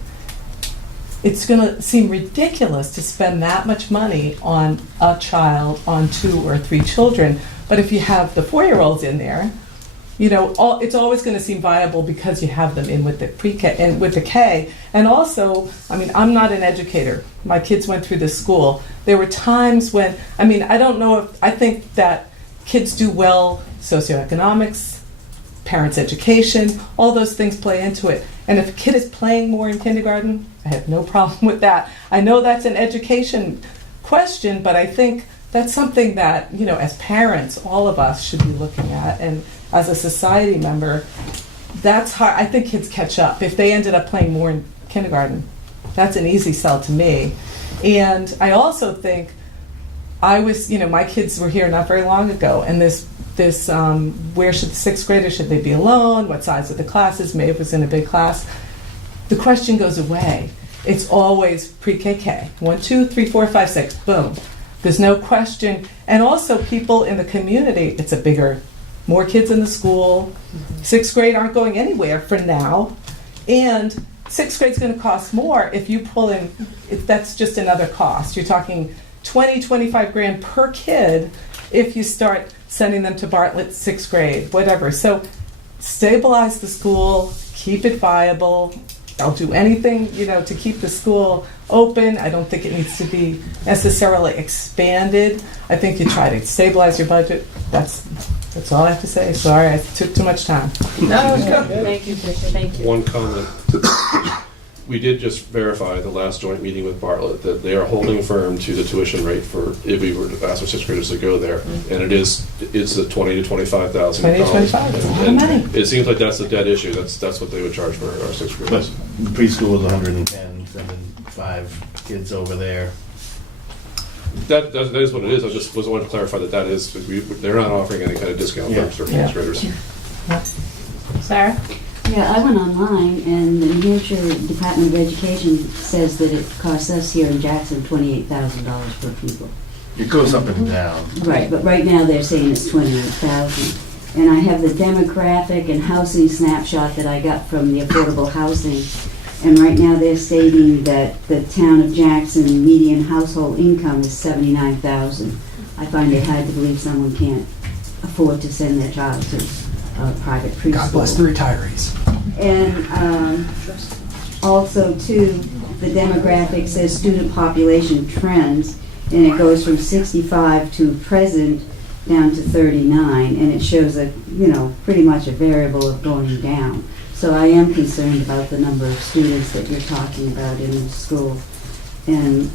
it's going to seem ridiculous to spend that much money on a child, on 2 or 3 children. But if you have the 4-year-olds in there, it's always going to seem viable because you have them in with the pre-K and with the K. And also, I'm not an educator. My kids went through this school. There were times when, I don't know I think that kids do well, socioeconomics, parents' education, all those things play into it. And if a kid is playing more in kindergarten, I have no problem with that. I know that's an education question, but I think that's something that, as parents, all of us should be looking at. And as a society member, that's hard. I think kids catch up. If they ended up playing more in kindergarten, that's an easy sell to me. And I also think my kids were here not very long ago, and this where should the 6th graders, should they be alone? What size of the classes? Maybe it was in a big class. The question goes away. It's always pre-KK. 1, 2, 3, 4, 5, 6. Boom. There's no question. And also people in the community, it's more kids in the school. 6th grade aren't going anywhere for now. And 6th grade's going to cost more if you pull in, if that's just another cost. You're talking 20, 25 grand per kid if you start sending them to Bartlett 6th grade, whatever. So stabilize the school, keep it viable. I'll do anything, to keep the school open. I don't think it needs to be necessarily expanded. I think you try to stabilize your budget. That's all I have to say. Sorry, I took too much time. No, it was good. Thank you, Tish, thank you. One comment. We did just verify the last joint meeting with Bartlett that they are holding firm to the tuition rate for if we were to ask for 6th graders to go there, and it's at $20,000 to $25,000. 20 to 25, that's a lot of money. It seems like that's a dead issue. That's what they would charge for our 6th But graders. preschool is 110, sending 5 kids over there. That is what it is. I just wanted to clarify that is they're not offering any kind of discount Yeah. for 6th graders. Sarah? Yeah, I went online, and the New Hampshire Department of Education says that it costs us here in Jackson $28,000 per pupil. It goes up and down. Right, but right now they're saying it's $28,000. And I have the demographic and housing snapshot that I got from the affordable housing. And right now they're stating that the town of Jackson median household income is $79,000. I find it hard to believe someone can't afford to send their child to a private preschool. God bless the retirees. And also, too, the demographic says student population trends, and it goes from 65 to present down to 39, and it shows a, pretty much a variable of going down. So I am concerned about the number of students that you're talking about in the school. And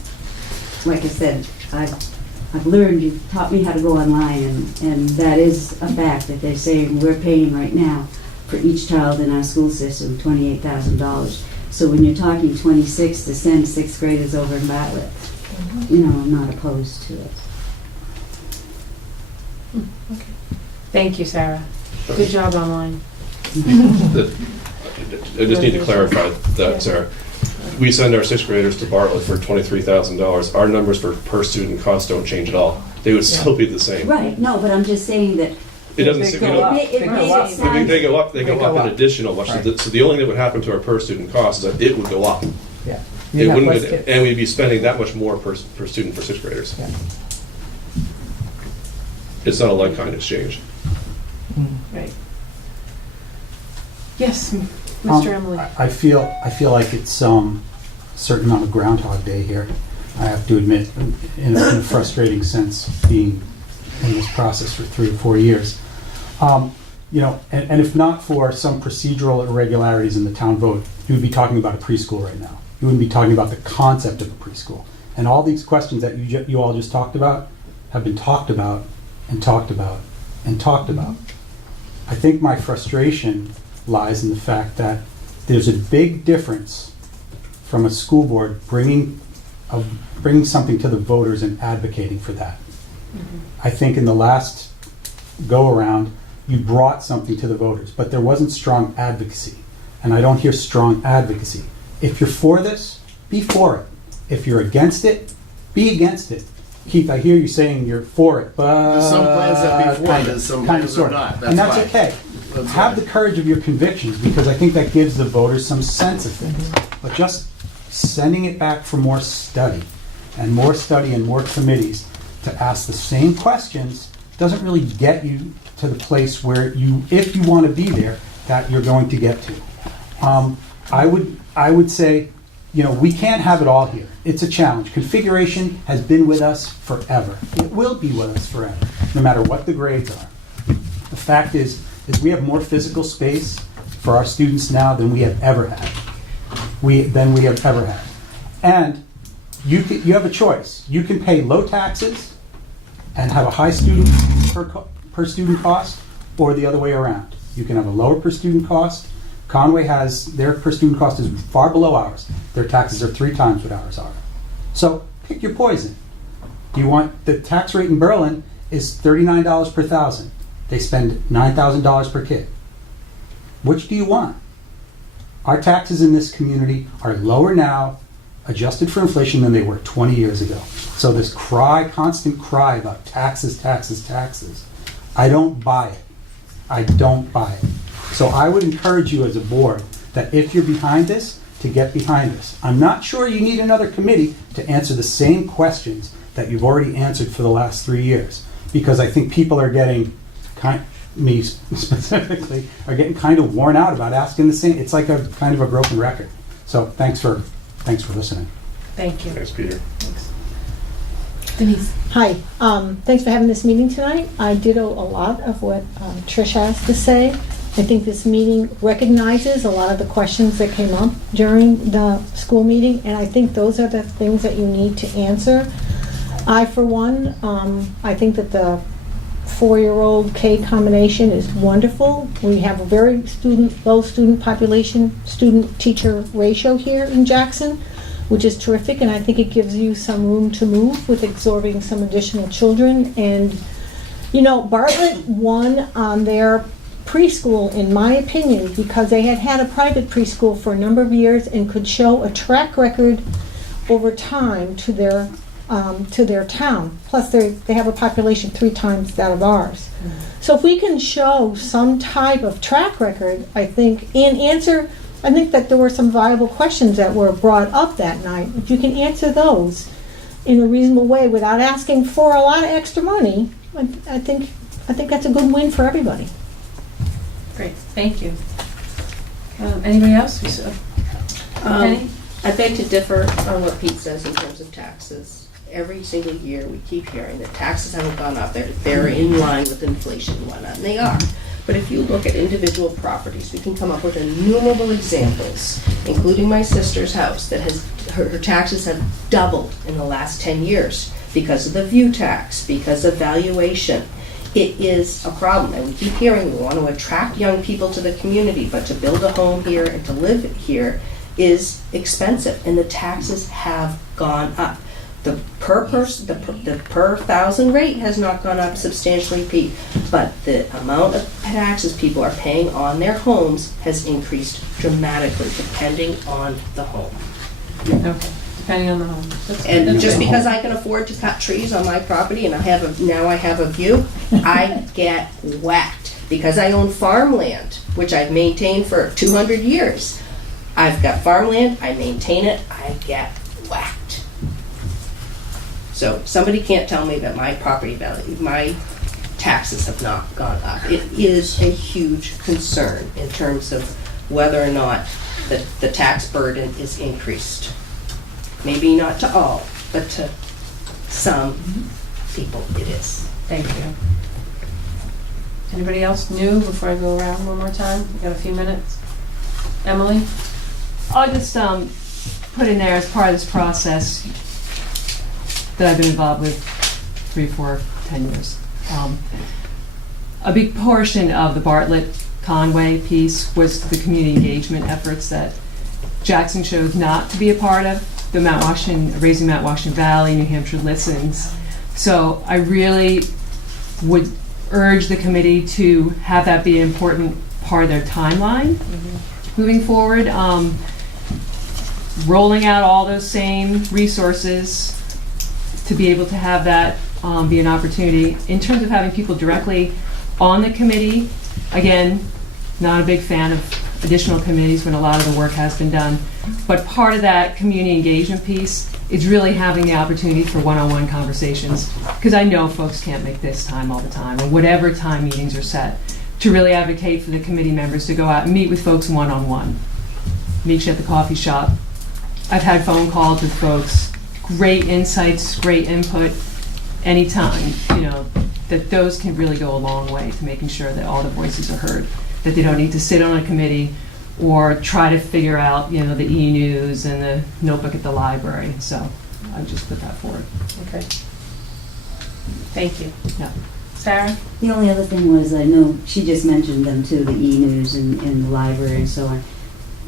like I said, I've learned, you've taught me how to go online, and that is a fact that they're saying we're paying right now for each child in our school system $28,000. So when you're talking 26 to send 6th graders over in Bartlett, you know, I'm not opposed to it. Thank you, Sarah. Good job online. I just need to clarify that, Sarah. We send our 6th graders to Bartlett for $23,000. Our numbers for per student costs don't change at all. They would still be the same. Right, no, but I'm just saying that It doesn't. They You go know, up. it They go makes up. it They sound- go up. They They go go up up. an additional. Right. So the only thing that would happen to our per student cost is that it would go up. Yeah. It You have wouldn't, less kids. and we'd be spending that much more per student for 6th graders. Yeah. It's not a like-kind exchange. Right. Yes, Mr. Emily. I feel like it's a certain amount of Groundhog Day here. I have to admit, in a frustrating sense, being in this process for 3 or 4 years. You know, and if not for some procedural irregularities in the town vote, you would be talking about a preschool right now. You wouldn't be talking about the concept of a preschool. And all these questions that you all just talked about have been talked about and talked about and talked about. I think my frustration lies in the fact that there's a big difference from a school board bringing something to the voters and advocating for that. I think in the last go-around, you brought something to the voters, but there wasn't strong advocacy. And I don't hear strong advocacy. If you're for this, be for it. If you're against it, be against it. Keith, I hear you saying you're for it, but... There's some plans that be for it, there's some plans that are not. And that's fine. okay. That's Have fine. the courage of your convictions, because I think that gives the voters some sense of things. But just sending it back for more study and more committees to ask the same questions doesn't really get you to the place where you, if you want to be there, that you're going to get to. I would say, you know, we can't have it all here. It's a challenge. Configuration has been with us forever. It will be with us forever, no matter what the grades are. The fact is we have more physical space for our students now than we have ever had. And you have a choice. You can pay low taxes and have a high student per student cost, or the other way around. You can have a lower per student cost. Conway has, their per student cost is far below ours. Their taxes are 3 times what ours are. So pick your poison. Do you want, the tax rate in Berlin is $39 per thousand. They spend $9,000 per kid. Which do you want? Our taxes in this community are lower now, adjusted for inflation, than they were 20 years ago. So this constant cry about taxes, taxes, taxes, I don't buy it. I don't buy it. So I would encourage you as a board that if you're behind this, to get behind this. I'm not sure you need another committee to answer the same questions that you've already answered for the last 3 years, because I think people are getting, me specifically, are getting kind of worn out about asking the same. It's like a kind of a broken record. So thanks for listening. Thank you. Thanks, Peter. Denise. Hi, thanks for having this meeting tonight. I ditto a lot of what Trish has to say. I think this meeting recognizes a lot of the questions that came up during the school meeting, and I think those are the things that you need to answer. I, for one, I think that the 4-year-old K combination is wonderful. We have a very low student population, student-teacher ratio here in Jackson, which is terrific, and I think it gives you some room to move with absorbing some additional children. And, you know, Bartlett won on their preschool, in my opinion, because they had had a private preschool for a number of years and could show a track record over time to their town. Plus, they have a population 3 times that of ours. So if we can show some type of track record, I think, and answer, I think that there were some viable questions that were brought up that night. If you can answer those in a reasonable way without asking for a lot of extra money, I think that's a good win for everybody. Great, thank you. Anybody else? Penny? I beg to differ on what Pete says in terms of taxes. Every single year, we keep hearing that taxes haven't gone up. They're in line with inflation and whatnot, and they are. But if you look at individual properties, we can come up with innumerable examples, including my sister's house that has, her taxes have doubled in the last 10 years because of the view tax, because of valuation. It is a problem, and we keep hearing we want to attract young people to the community, but to build a home here and to live here is expensive, and the taxes have gone up. The per person, the per thousand rate has not gone up substantially, Pete, but the amount of taxes people are paying on their homes has increased dramatically, depending on the home. Okay, depending on the home. And just because I can afford to cut trees on my property and now I have a view, I get whacked. Because I own farmland, which I've maintained for 200 years. I've got farmland, I maintain it, I get whacked. So somebody can't tell me that my property value, my taxes have not gone up. It is a huge concern in terms of whether or not the tax burden is increased. Maybe not to all, but to some people it is. Thank you. Anybody else new before I go around one more time? We got a few minutes. Emily? I'll just put in there as part of this process that I've been involved with 3, 4, 10 years. A big portion of the Bartlett Conway piece was the community engagement efforts that Jackson chose not to be a part of. The Raising Mount Washington Valley, New Hampshire Listens. So I really would urge the committee to have that be an important part of their timeline moving forward. Rolling out all those same resources to be able to have that be an opportunity. In terms of having people directly on the committee, again, not a big fan of additional committees when a lot of the work has been done. But part of that community engagement piece is really having the opportunity for one-on-one conversations, because I know folks can't make this time all the time, or whatever time meetings are set, to really advocate for the committee members to go out and meet with folks one-on-one. Meet you at the coffee shop. I've had phone calls with folks, great insights, great input, anytime, that those can really go a long way to making sure that all the voices are heard, that they don't need to sit on a committee or try to figure out, the e-news and the notebook at the library. So I just put that forward. Okay. Thank you. Yeah. Sarah? The only other thing was, I know she just mentioned them too, the e-news and the library and so on.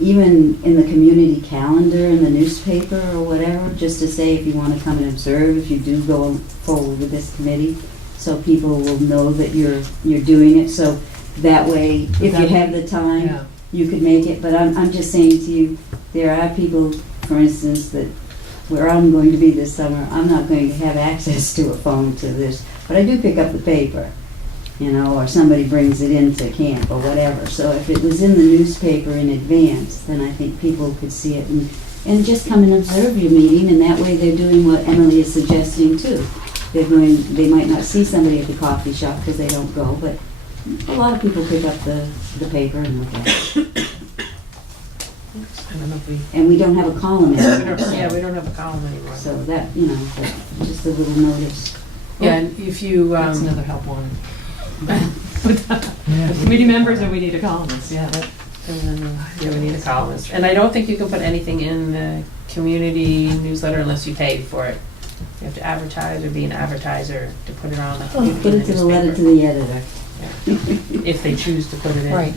Even in the community calendar in the newspaper or whatever, just to say if you want to come and observe, if you do go forward with this committee, so people will know that you're doing it. So that way, if you have the time, Yeah. you could make it. But I'm just saying to you, there are people, for instance, that where I'm going to be this summer, I'm not going to have access to a phone to this, but I do pick up the paper, or somebody brings it into camp or whatever. So if it was in the newspaper in advance, then I think people could see it and just come and observe your meeting, and that way they're doing what Emily is suggesting too. They might not see somebody at the coffee shop because they don't go, but a lot of people pick up the paper and look at it. I don't know if we... And we don't have a column anymore. Yeah, we don't have a column anymore. So that, just a little notice. Yeah, and if you... That's another help one. Committee members, or we need a columnist, yeah. Yeah, we need a columnist. And I don't think you can put anything in the community newsletter unless you pay for it. You have to advertise or be an advertiser to put it on the community Put it to the letter to newspaper. the editor. If they choose to put it in. Right.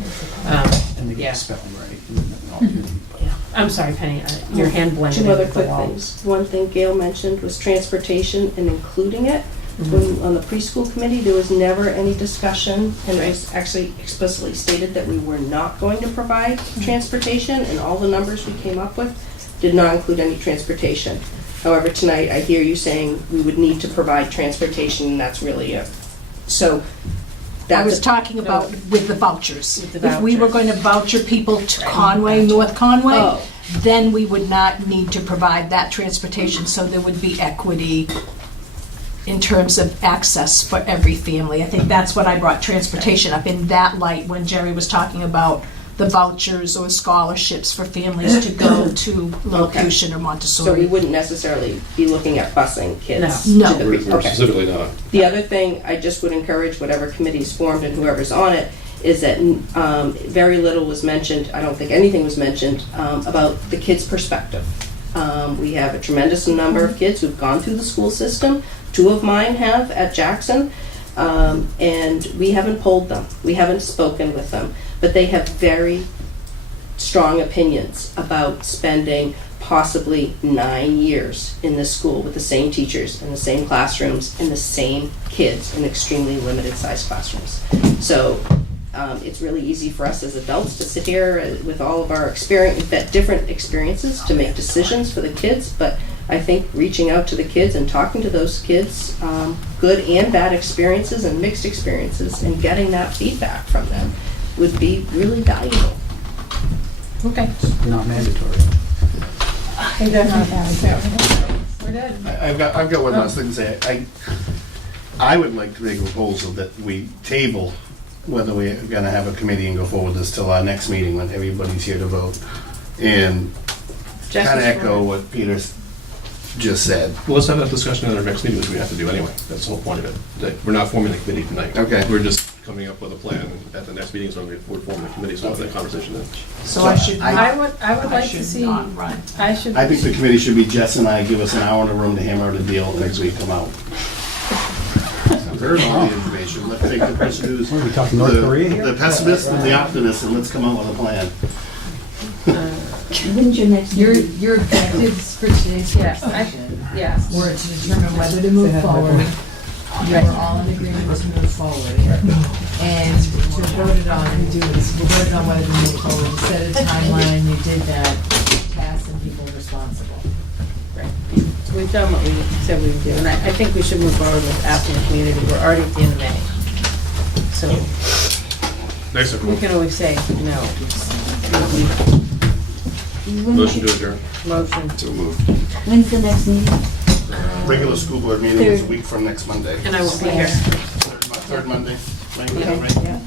And they Yeah. get spelled right. and all good. Yeah. I'm sorry, Penny, your hand blended in Two other with the quick wall. things. One thing Gail mentioned was transportation and including it. When on the preschool committee, there was never any discussion, and it was actually explicitly stated that we were not going to provide transportation, and all the numbers we came up with did not include any transportation. However, tonight I hear you saying we would need to provide transportation, and that's really it. So I was that's talking about with the vouchers. With the If we were vouchers. going to voucher people to Conway, North Conway, Oh. then we would not need to provide that transportation, so there would be equity in terms of access for every family. I think that's what I brought transportation up in that light when Jerry was talking about the vouchers or scholarships for families to go to Lilliputian or so we Montessori. wouldn't necessarily be looking at busing kids No. to the We're okay. specifically not. The other thing, I just would encourage whatever committee is formed and whoever's on it, is that very little was mentioned, I don't think anything was mentioned, about the kids' perspective. We have a tremendous number of kids who've gone through the school system. 2 of mine have at Jackson, and we haven't polled them. We haven't spoken with them, but they have very strong opinions about spending possibly 9 years in this school with the same teachers, in the same classrooms, and the same kids in extremely limited sized classrooms. So it's really easy for us as adults to sit here with all of our different experiences to make decisions for the kids, but I think reaching out to the kids and talking to those kids, good and bad experiences and mixed experiences, and getting that feedback from them would be really valuable. Okay. Not mandatory. We're done. I've got one last thing to say. I would like to make a proposal that we table whether we're gonna have a committee and go forward with this till our next meeting when everybody's here to vote. And kind of echo what Peter just said. Well, let's have that discussion at our next meeting, which we have to do anyway. That's the whole point of it. We're not forming a committee tonight. Okay. We're just coming up with a plan, and at the next meeting is when we're forming a committee, so we'll have that conversation then. So I should I not, would like to see, run. I should. I think the committee should be Jess and I, give us an hour in a room to hammer out a deal next week, come out. There's all the information. Let's take the person who's What are we talking, North Korea here? the pessimist and the optimist, and let's come out with a plan. When's your next Your, meeting? your objectives for today's Yes, session Yes. were to determine whether to move forward. You were all in agreement to move forward. And to vote it on, we voted on whether to move forward. You set a timeline, you did that, tasks and people responsible. We've done what we said we would do, and I think we should move forward with asking the community. We're already at the end of May. So Nice of we you. can always say no. Motion to adjourn. Motion. So moved. When's the next meeting? Regular school board meeting is a week from next Monday. And I will be here. Third Monday. Right? Yeah. Right?